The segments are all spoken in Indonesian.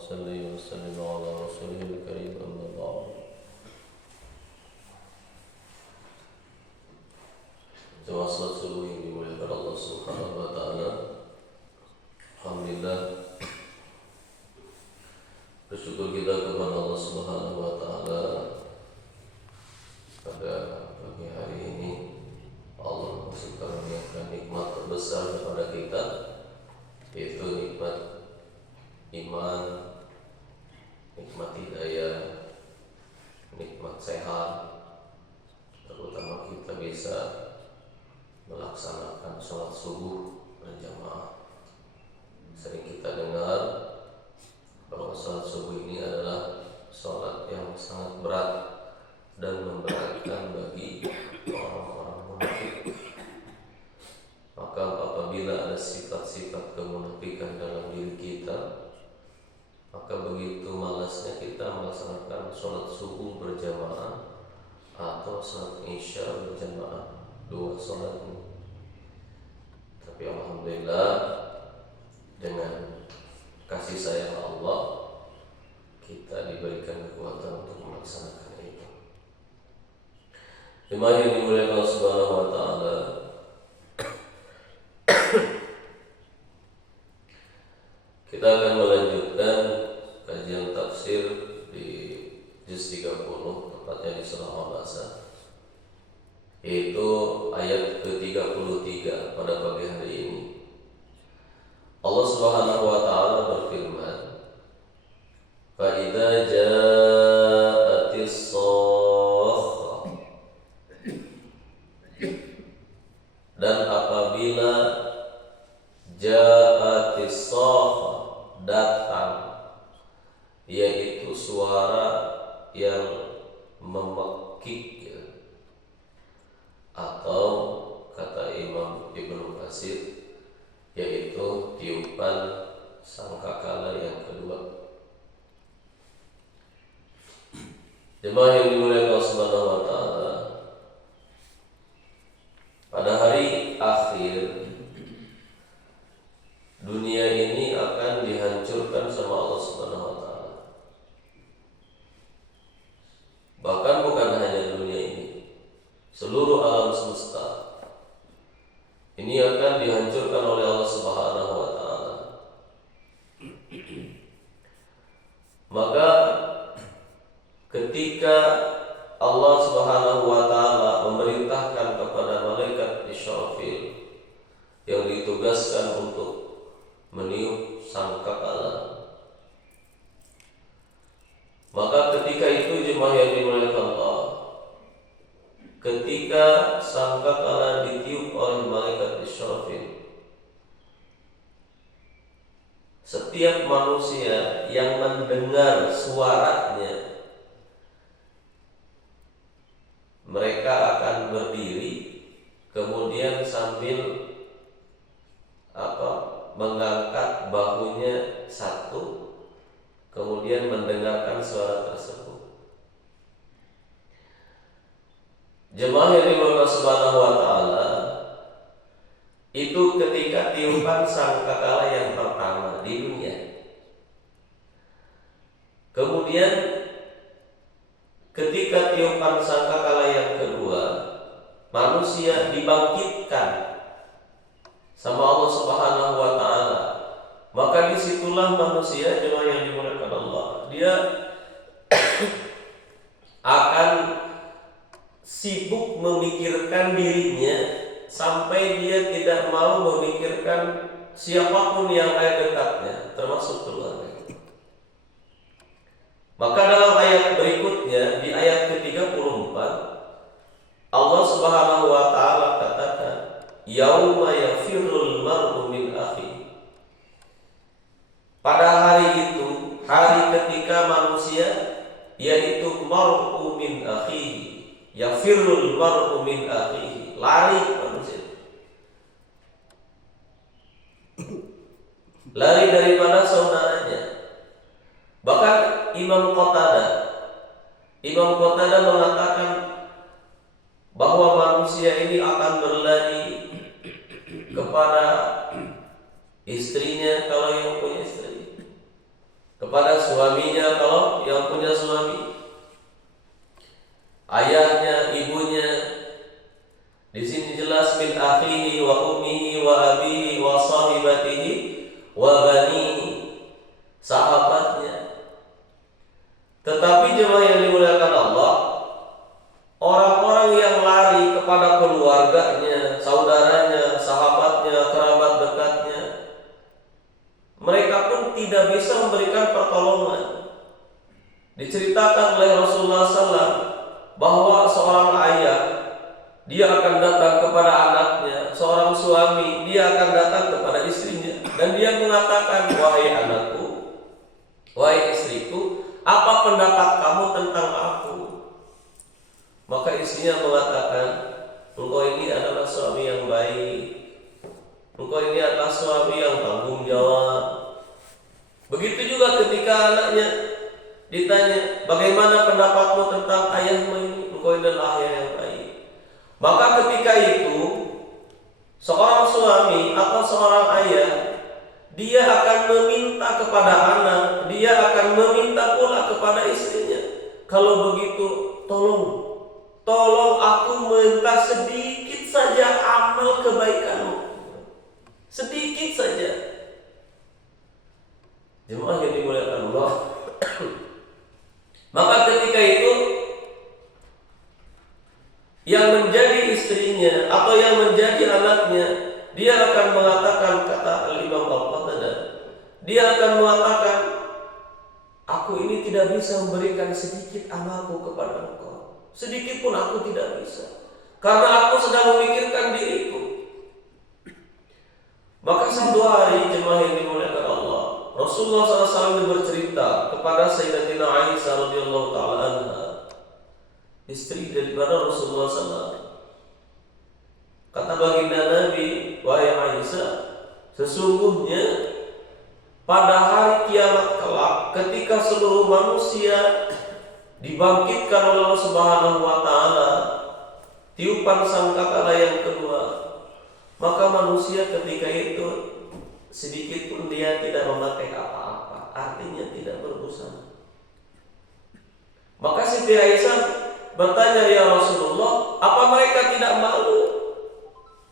صلي وسلم على رسوله الكريم أما بعد. Jemaah salat subuh yang dimuliakan Allah Subhanahu wa taala. Alhamdulillah, bersyukur kita kepada Allah Subhanahu wa taala pada pagi hari ini Allah masih karuniakan nikmat terbesar kepada kita, yaitu nikmat iman, nikmat hidayah, nikmat sehat, terutama kita bisa melaksanakan sholat subuh berjamaah. Sering kita dengar bahwa sholat subuh ini adalah sholat yang sangat berat dan memberatkan bagi orang-orang munafik. Maka apabila ada sifat-sifat kemunafikan dalam diri kita, maka begitu malasnya kita melaksanakan sholat subuh berjamaah atau sholat isya berjamaah, dua sholat ini. Tapi alhamdulillah, dengan kasih sayang Allah, kita diberikan kekuatan untuk melaksanakan itu. Jemaah yang dimuliakan Allah Subhanahu wa taala, kita akan melanjutkan kajian tafsir di juz 30, tepatnya di surah Al-Baqarah, yaitu ayat ke-33 pada pagi hari ini. Allah Subhanahu wa taala berfirman, "Fa idza ja'atis shakhah." Dan apabila ja'atis shakhah, datang, yaitu suara yang memekik, atau kata Imam Ibnu Katsir, yaitu tiupan sangkakala yang kedua. Jemaah yang dimuliakan Allah Subhanahu wa taala, pada hari akhir dunia ini akan dihancurkan sama Allah Subhanahu wa taala. Bahkan bukan hanya dunia ini, seluruh alam semesta ini akan dihancurkan oleh Allah Subhanahu wa taala. Maka ketika Allah Subhanahu wa taala memerintahkan kepada malaikat Israfil yang ditugaskan untuk meniup sangkakala, maka ketika itu jemaah yang dimuliakan Allah, ketika sangkakala ditiup oleh malaikat Israfil, setiap manusia yang mendengar suaranya, mereka akan berdiri, kemudian sambil mengangkat bahunya satu, kemudian mendengarkan suara tersebut. Jemaah yang dimuliakan Subhanahu wa taala, itu ketika tiupan sangkakala yang pertama di dunia. Kemudian ketika tiupan sangkakala yang kedua, manusia dibangkitkan sama Allah Subhanahu wa taala. Maka disitulah manusia, jemaah yang dimuliakan Allah, dia akan sibuk memikirkan dirinya sampai dia tidak mau memikirkan siapapun yang ada dekatnya, termasuk keluarga. Maka dalam ayat berikutnya, di ayat ke-34, Allah Subhanahu wa taala katakan, "Yauma yafirrul mar'u min akhihi." Pada hari itu, hari ketika manusia, yaitu mar'u min akhihi, yafirrul mar'u min akhihi, lari manusia, lari daripada saudaranya. Bahkan Imam Qatadah mengatakan bahwa manusia ini akan berlari kepada istrinya kalau yang punya istri, kepada suaminya kalau yang punya suami, ayahnya, ibunya. Di sini jelas min akhihi wa ummihi wa abihi wa sahibatihi wa banihi, sahabatnya. Tetapi jemaah yang dimuliakan Allah, orang-orang yang lari kepada keluarganya, saudaranya, sahabatnya, kerabat dekatnya, mereka pun tidak bisa memberikan pertolongan. Diceritakan oleh Rasulullah SAW bahwa seorang ayah, dia akan datang kepada anaknya, seorang suami, dia akan datang kepada istrinya, dan dia mengatakan, wahai anakku, wahai istriku, apa pendapat kamu tentang aku? Maka istrinya mengatakan, engkau ini adalah suami yang baik, engkau ini adalah suami yang tanggung jawab. Begitu juga ketika anaknya ditanya, bagaimana pendapatmu tentang ayahmu ini? Engkau adalah ayah yang baik. Maka ketika itu seorang suami atau seorang ayah, dia akan meminta kepada anak, dia akan meminta pula kepada istrinya, kalau begitu tolong aku minta sedikit saja amal kebaikanmu, sedikit saja. Jemaah yang dimuliakan Allah. Maka ketika itu yang menjadi istrinya atau yang menjadi anaknya, dia akan mengatakan, kata Imam Al-Qatadah, dia akan mengatakan, aku ini tidak bisa memberikan sedikit amalku kepada engkau, sedikit pun aku tidak bisa, karena aku sedang memikirkan diriku. Maka satu hari, jemaah yang dimuliakan Allah, Rasulullah SAW bercerita kepada Sayyidatina Aisyah radhiyallahu taala anha, istri daripada Rasulullah SAW. Kata baginda Nabi, wahai Aisyah, sesungguhnya pada hari kiamat kelak, ketika seluruh manusia dibangkitkan oleh Allah Subhanahu wa taala, tiupan sangkakala yang kedua, maka manusia ketika itu sedikit pun dia tidak memakai apa-apa, artinya tidak berbusana. Maka Siti Aisyah bertanya, ya Rasulullah, apa mereka tidak malu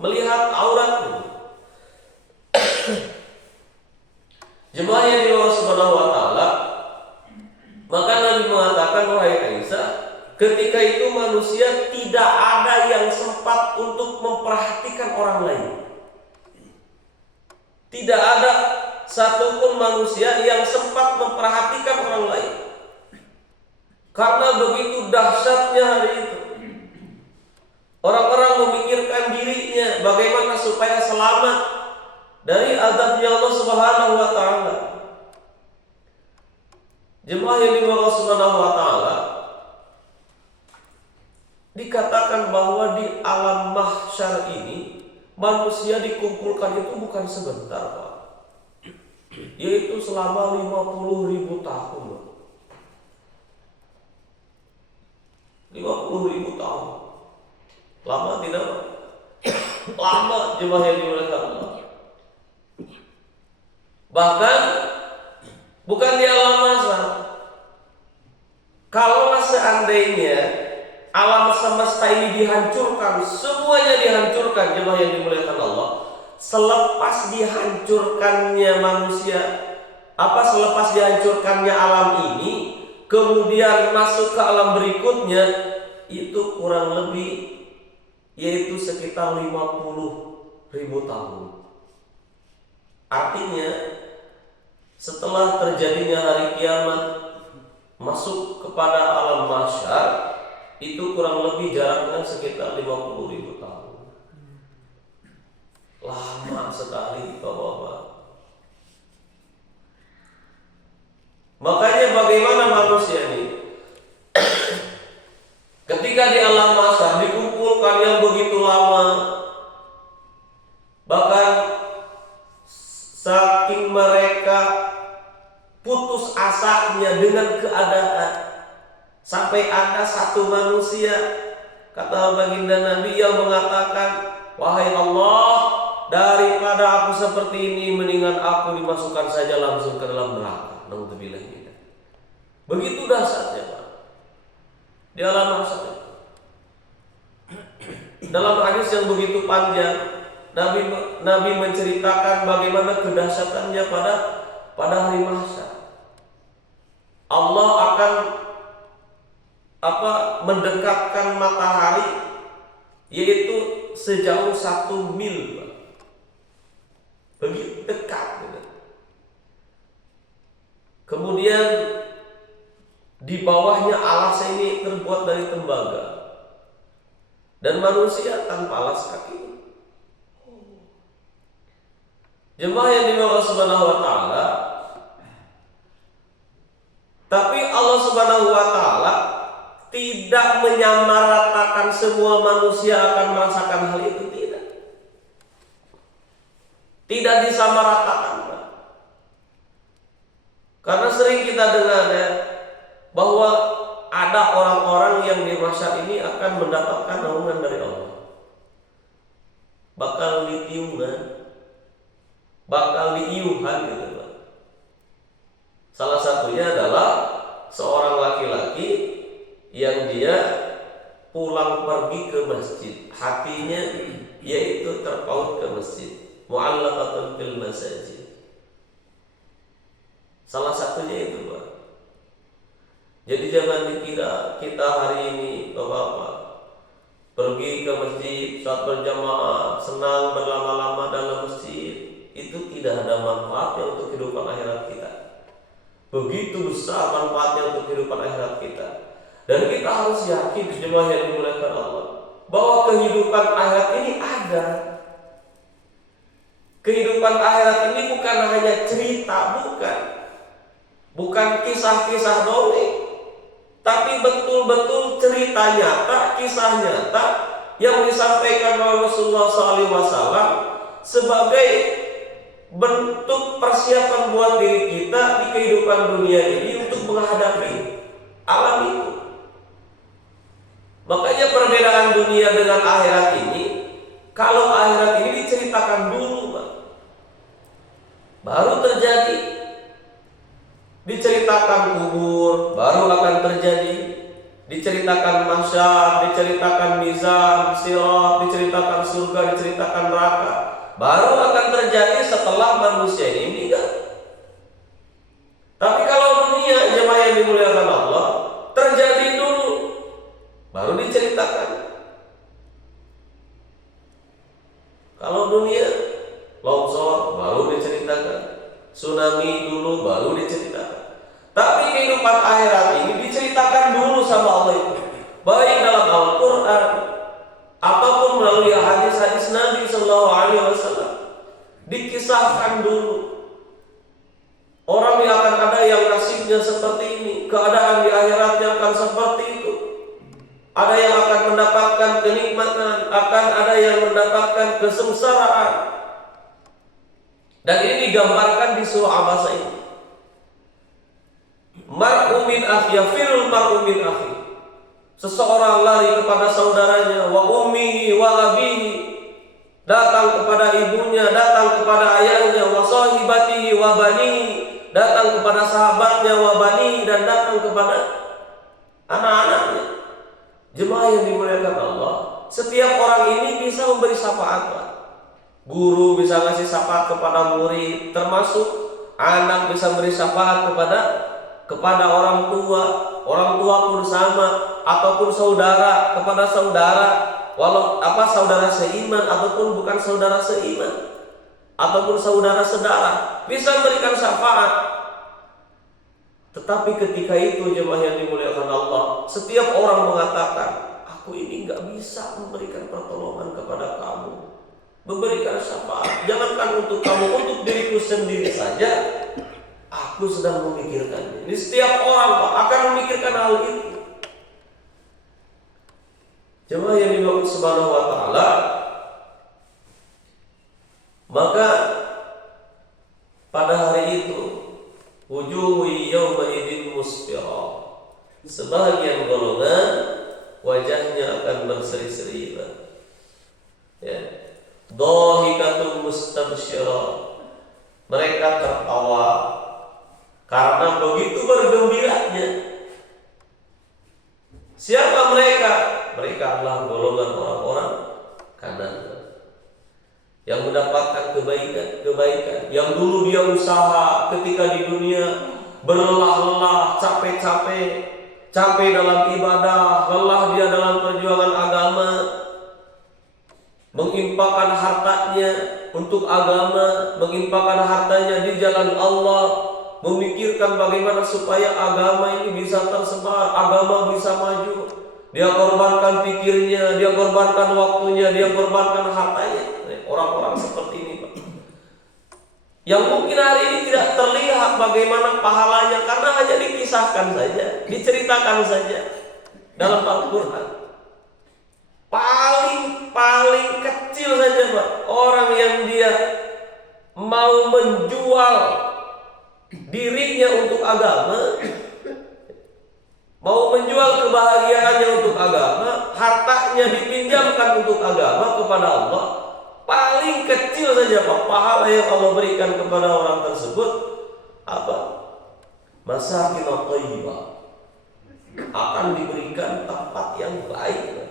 melihat auratmu? Jemaah yang di Allah Subhanahu wa taala, maka Nabi mengatakan, wahai Aisyah, ketika itu manusia tidak ada yang sempat untuk memperhatikan orang lain. Tidak ada satupun manusia yang sempat memperhatikan orang lain, karena begitu dahsyatnya hari itu. Orang-orang memikirkan dirinya, bagaimana supaya selamat dari azabnya Allah Subhanahu wa taala. Jemaah yang dimuliakan Allah Subhanahu wa taala, dikatakan bahwa di alam mahsyar ini manusia dikumpulkan itu bukan sebentar, Pak. Yaitu selama 50.000 tahun. 50.000 tahun. Lama tidak, Pak? Lama, jemaah yang dimuliakan Allah. Bahkan bukan di alam mahsyar. Kalau seandainya alam semesta ini dihancurkan, semuanya dihancurkan, jemaah yang dimuliakan Allah, selepas dihancurkannya manusia, selepas dihancurkannya alam ini, kemudian masuk ke alam berikutnya, itu kurang lebih yaitu sekitar 50.000 tahun. Artinya setelah terjadinya hari kiamat, masuk kepada alam mahsyar, itu kurang lebih jaraknya sekitar 50.000 tahun. Lama sekali, Bapak-bapak. Makanya bagaimana manusia ini ketika di alam mahsyar dikumpulkan yang begitu lama, bahkan saking mereka putus asanya dengan keadaan, sampai ada satu manusia, kata baginda Nabi, yang mengatakan, wahai Allah, daripada aku seperti ini, mendingan aku dimasukkan saja langsung ke dalam neraka. Naudzubillah. Begitu dahsyatnya Pak di alam barzakh itu. Dalam hadis yang begitu panjang, Nabi menceritakan bagaimana kedahsyatannya pada hari mahsyar. Allah akan mendekatkan matahari, yaitu sejauh 1 mil, begitu dekat. Kemudian di bawahnya alas ini terbuat dari tembaga, dan manusia tanpa alas kaki. Jemaah yang dimuliakan Allah Subhanahu wa taala, tapi Allah Subhanahu wa taala tidak menyamaratakan semua manusia akan merasakan hal itu, tidak. Tidak disamaratakan. Karena sering kita dengar ya, bahwa ada orang-orang yang di mahsyar ini akan mendapatkan naungan dari Allah. Bakal ditiungan, bakal diiuhan gitu Pak. Salah satunya adalah seorang laki-laki yang dia pulang pergi ke masjid, hatinya yaitu terpaut ke masjid, mu'allaqatun fil masajid. Salah satunya itu Pak. Jadi jangan dikira kita hari ini Bapak-bapak pergi ke masjid, sholat berjamaah, senang berlama-lama dalam masjid, itu tidak ada manfaatnya untuk kehidupan akhirat kita. Begitu besar manfaatnya untuk kehidupan akhirat kita. Dan kita harus yakin, jemaah yang dimuliakan Allah, bahwa kehidupan akhirat ini ada. Kehidupan akhirat ini bukan hanya cerita, bukan kisah-kisah dongeng, tapi betul-betul cerita nyata, kisah nyata yang disampaikan oleh Rasulullah SAW sebagai bentuk persiapan buat diri kita di kehidupan dunia ini untuk menghadapi alam itu. Makanya perbedaan dunia dengan akhirat ini, kalau akhirat ini diceritakan dulu Pak, baru terjadi. Diceritakan kubur, baru akan terjadi. Diceritakan mahsyar, diceritakan mizan, sirat, diceritakan surga, diceritakan neraka, baru akan terjadi setelah manusia ini meninggal. Tapi kalau dunia, jemaah yang dimuliakan Allah, terjadi dulu, baru diceritakan. Kalau dunia longsor, baru diceritakan. Tsunami dulu, baru diceritakan. Tapi kehidupan akhirat ini diceritakan dulu sama Allah itu, baik dalam Al-Quran ataupun melalui hadis-hadis Nabi SAW. Dikisahkan dulu. Orang yang akan ada yang nasibnya seperti ini, keadaan di akhiratnya akan seperti itu. Ada yang akan mendapatkan kenikmatan, akan ada yang mendapatkan kesengsaraan. Dan ini digambarkan di surah Abasa ini. Mar'u min akhi, yafirul mar'u min akhi. Seseorang lari kepada saudaranya, wa ummihi wa abihi, datang kepada ibunya, datang kepada ayahnya, wa sahibatihi wa banihi, datang kepada sahabatnya, wa banihi, dan datang kepada anak-anaknya. Jemaah yang dimuliakan Allah, setiap orang ini bisa memberi syafaat. Guru bisa ngasih syafaat kepada murid, termasuk anak bisa beri syafaat kepada orang tua pun sama, ataupun saudara kepada saudara, walau saudara seiman ataupun bukan saudara seiman, ataupun saudara sedara bisa memberikan syafaat. Tetapi ketika itu jemaah yang dimuliakan Allah, setiap orang mengatakan, aku ini nggak bisa memberikan pertolongan kepada kamu, memberikan syafaat, jangankan untuk kamu, untuk diriku sendiri saja aku sedang memikirkannya. Ini setiap orang Pak akan memikirkan hal itu. Jemaah yang dimuliakan Subhanahu wa taala, maka pada hari itu wujuhu yawma idzin musfirah, sebagian golongan wajahnya akan berseri-seri, ya. Dhahikatul mustabsyirah, mereka tertawa, Karena begitu bergembiranya. Siapa mereka? Mereka adalah golongan orang-orang kanan yang mendapatkan kebaikan. Yang dulu dia usaha ketika di dunia, berlelah-lelah, capek dalam ibadah, lelah dia dalam perjuangan agama, menginfakkan hartanya untuk agama, menginfakkan hartanya di jalan Allah, memikirkan bagaimana supaya agama ini bisa tersebar, agama bisa maju. Dia korbankan pikirnya, dia korbankan waktunya, dia korbankan hartanya. Orang-orang seperti ini, Pak, yang mungkin hari ini tidak terlihat bagaimana pahalanya karena hanya dikisahkan saja, diceritakan saja dalam Al-Quran. Paling kecil saja, Pak, orang yang dia mau menjual dirinya untuk agama, mau menjual kebahagiaannya untuk agama, hartanya dipinjamkan untuk agama kepada Allah, paling kecil saja, Pak, pahala yang Allah berikan kepada orang tersebut apa? Masakin thayyibah, akan diberikan tempat yang baik.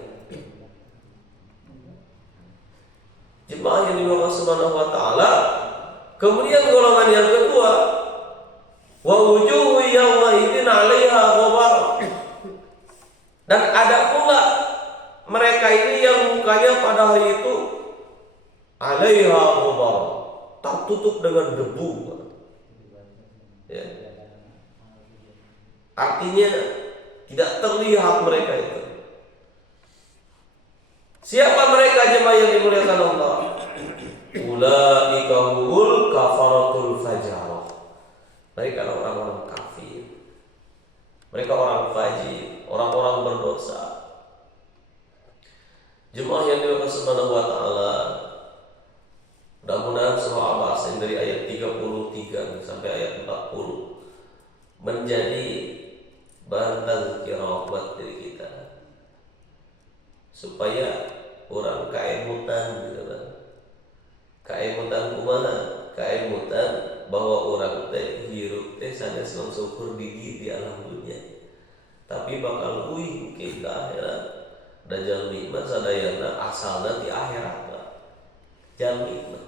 Jemaah yang dimuliakan Subhanahu wa taala. Kemudian golongan yang kedua, wa wujuhu yawma idzin 'alaiha ghabar. Dan ada pula mereka ini yang mukanya pada hari itu 'alaiha ghabar, tertutup dengan debu. Ya. Artinya tidak terlihat mereka itu. Siapa mereka, jemaah yang dimuliakan Allah? Ulaika humul kafaratul fajarah. Mereka adalah orang-orang kafir. Mereka orang fajir, orang-orang berdosa. Jemaah yang dimuliakan Subhanahu wa taala, mudah-mudahan surah Al-Baqarah dari ayat 33 sampai ayat 40 menjadi bahan tazkirah buat diri kita, supaya orang kaemutan gitu kan. Kaemutan kumaha? Kaemutan bahwa orang teh hirup teh sanes syukur di alam dunia, tapi bakal uih ke akhirat. Dan jalmi mah sadayana asalna di akhirat, Pak. Jalmi mah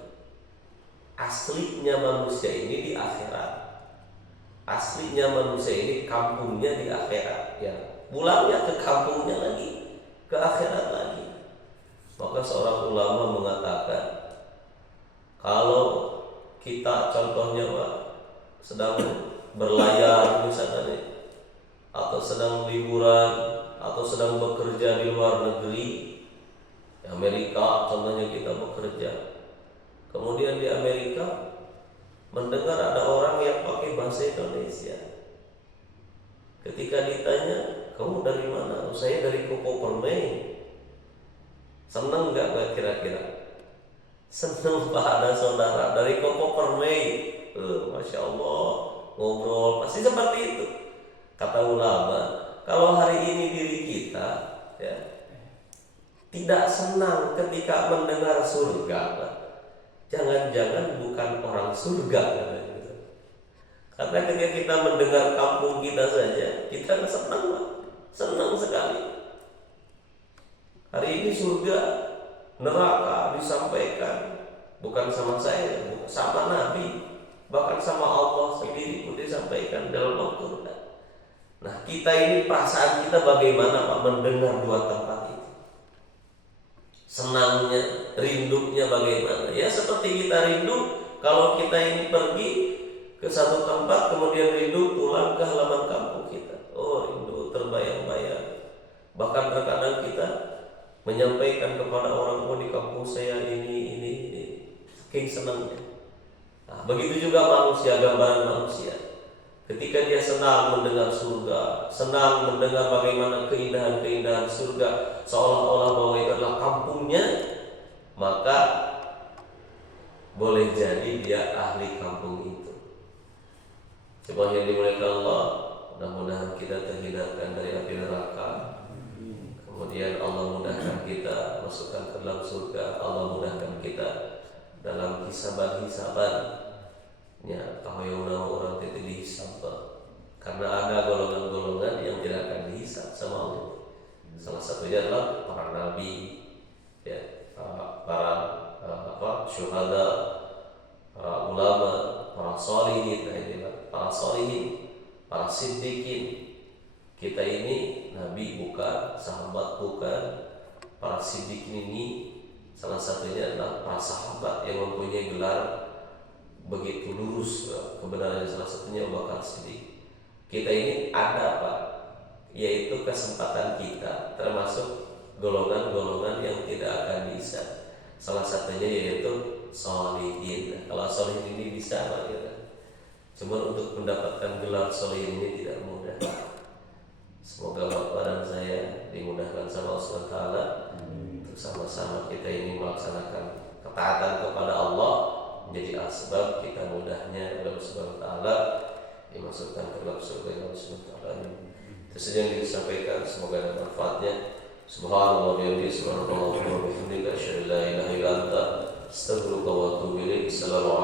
aslinya manusia ini di akhirat. Aslinya manusia ini kampungnya di akhirat, ya. Pulangnya ke kampungnya lagi, ke akhirat lagi. Maka seorang ulama mengatakan, kalau kita contohnya, Pak, sedang berlayar misalnya, atau sedang liburan, atau sedang bekerja di luar negeri, di Amerika contohnya kita bekerja, kemudian di Amerika mendengar ada orang yang pakai bahasa Indonesia. Ketika ditanya, kamu dari mana? Saya dari Kopo Permai. Seneng nggak kira-kira? Seneng, Pak, ada saudara dari Kopo Permai. Masya Allah, ngobrol pasti seperti itu. Kata ulama, kalau hari ini diri kita, ya, tidak senang ketika mendengar surga, Pak, jangan-jangan bukan orang surga, gitu. Karena ketika kita mendengar kampung kita saja, kita senang, Pak, senang sekali. Hari ini surga, neraka disampaikan bukan sama saya, sama Nabi, bahkan sama Allah sendiri pun disampaikan dalam Al-Quran. Nah, kita ini perasaan kita bagaimana, Pak, mendengar dua tempat itu? Senangnya, rindunya bagaimana? Ya seperti kita rindu kalau kita ini pergi ke satu tempat, kemudian rindu pulang ke halaman kampung kita. Oh, rindu terbayang-bayang. Bahkan terkadang kita menyampaikan kepada orang, oh di kampung saya ini. Saking senangnya. Nah, begitu juga manusia, gambaran manusia. Ketika dia senang mendengar surga, senang mendengar bagaimana keindahan-keindahan surga, seolah-olah bahwa itu adalah kampungnya, maka boleh jadi dia ahli kampung itu. Coba yang dimuliakan Allah, mudah-mudahan kita terhindarkan dari api neraka. Kemudian Allah mudahkan kita masukkan ke dalam surga. Allah mudahkan kita dalam hisaban-hisaban. Ya, tahoyona orang itu dihisab, karena ada golongan-golongan yang tidak akan dihisab sama Allah. Salah satunya adalah para nabi, ya, para syuhada, para ulama, para solihin, para solihin, para siddiqin. Kita ini nabi bukan, sahabat bukan. Para siddiqin ini salah satunya adalah para sahabat yang mempunyai gelar begitu lurus kebenarannya, salah satunya Abu Bakar Siddiq. Kita ini ada Pak, yaitu kesempatan kita termasuk golongan-golongan yang tidak akan bisa. Salah satunya yaitu sholihin. Kalau sholihin ini bisa Pak ya. Cuma untuk mendapatkan gelar sholihin ini tidak mudah. Semoga Bapak dan saya dimudahkan sama Allah SWT untuk sama-sama kita ini melaksanakan ketaatan kepada Allah, menjadi asbab kita mudahnya Allah SWT dimasukkan ke dalam surga Allah SWT. Itu saja yang disampaikan, semoga ada manfaatnya. Subhanallah bihamdihi, subhanallah wa bihamdihi, asyhadu an la ilaha illa anta, astaghfiruka wa atubu ilaik. Assalamualaikum